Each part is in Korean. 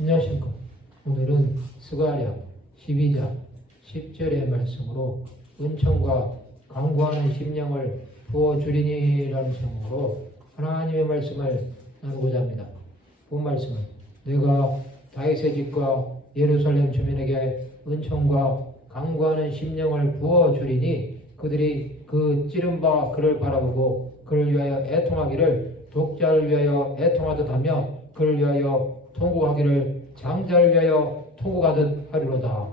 안녕하십니까. 오늘은 스가랴 12장 10절의 말씀으로 은총과 강구하는 심령을 부어주리니라는 제목으로 하나님의 말씀을 나누고자 합니다. 본 말씀은 내가 다윗의 집과 예루살렘 주민에게 은총과 강구하는 심령을 부어주리니 그들이 그 찌른 바 그를 바라보고 그를 위하여 애통하기를 독자를 위하여 애통하듯 하며 그를 위하여 통곡하기를 장자를 위하여 통곡하듯 하리로다.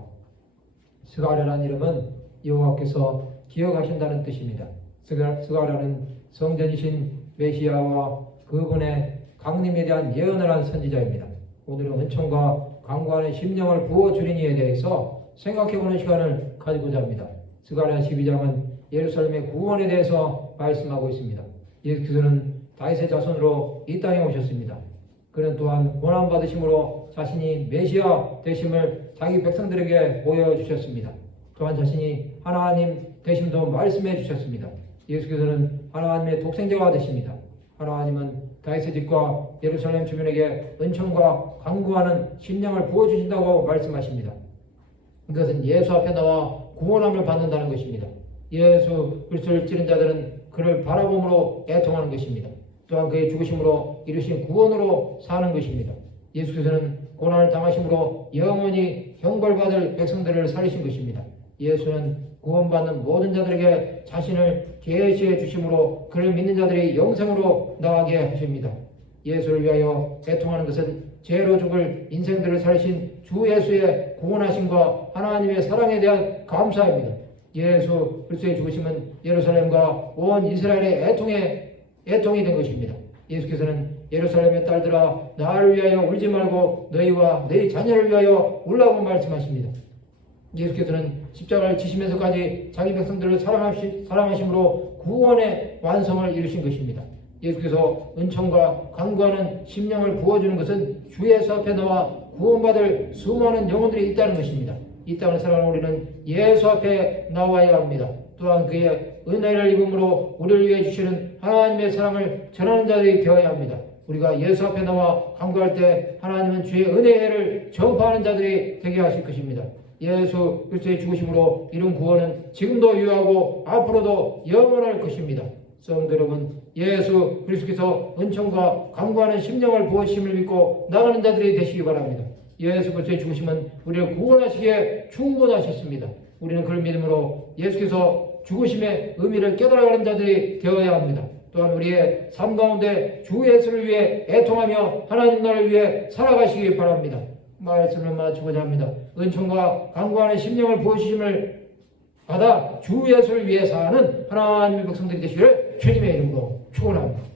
스가랴라는 이름은 여호와께서 기억하신다는 뜻입니다. 스가- 스가랴는 성전이신 메시아와 그분의 강림에 대한 예언을 한 선지자입니다. 오늘은 은총과 강구하는 심령을 부어주리니에 대해서 생각해보는 시간을 가지고자 합니다. 스가랴 12장은 예루살렘의 구원에 대해서 말씀하고 있습니다. 예수께서는 다윗의 자손으로 이 땅에 오셨습니다. 그는 또한 고난 받으심으로 자신이 메시아 되심을 자기 백성들에게 보여 주셨습니다. 또한 자신이 하나님 되심도 말씀해 주셨습니다. 예수께서는 하나님의 독생자가 되십니다. 하나님은 다윗의 집과 예루살렘 주민에게 은총과 강구하는 심령을 부어 주신다고 말씀하십니다. 이것은 예수 앞에 나와 구원함을 받는다는 것입니다. 예수 그리스도를 찌른 자들은 그를 바라봄으로 애통하는 것입니다. 또한 그의 죽으심으로 이루신 구원으로 사는 것입니다. 예수께서는 고난을 당하심으로 영원히 형벌받을 백성들을 살리신 것입니다. 예수는 구원받는 모든 자들에게 자신을 계시해 주심으로 그를 믿는 자들이 영생으로 나가게 하십니다. 예수를 위하여 애통하는 것은 죄로 죽을 인생들을 살리신 주 예수의 구원하심과 하나님의 사랑에 대한 감사입니다. 예수 그리스도의 죽으심은 예루살렘과 온 이스라엘의 애통의 애통이 된 것입니다. 예수께서는 예루살렘의 딸들아 나를 위하여 울지 말고 너희와 너희 자녀를 위하여 울라고 말씀하십니다. 예수께서는 십자가를 지시면서까지 자기 백성들을 사랑하시, 사랑하심으로 구원의 완성을 이루신 것입니다. 예수께서 은총과 강구하는 심령을 부어주는 것은 주 예수 앞에 나와 구원받을 수많은 영혼들이 있다는 것입니다. 이 땅을 살아가는 우리는 예수 앞에 나와야 합니다. 또한 그의 은혜를 입음으로 우리를 위해 주시는 하나님의 사랑을 전하는 자들이 되어야 합니다. 우리가 예수 앞에 나와 강구할 때 하나님은 주의 은혜를 전파하는 자들이 되게 하실 것입니다. 예수 그리스도의 죽으심으로 이룬 구원은 지금도 유효하고 앞으로도 영원할 것입니다. 성도 여러분, 예수 그리스도께서 은총과 강구하는 심령을 부으심을 믿고 나가는 자들이 되시기 바랍니다. 예수 그리스도의 죽으심은 우리를 구원하시기에 충분하셨습니다. 우리는 그를 믿음으로 예수께서 죽으심의 의미를 깨달아가는 자들이 되어야 합니다. 또한 우리의 삶 가운데 주 예수를 위해 애통하며 하나님 나라를 위해 살아가시기 바랍니다. 말씀을 마치고자 합니다. 은총과 강구하는 심령을 부으심을 받아 주 예수를 위해 사는 하나님의 백성들이 되시기를 주님의 이름으로 축원합니다.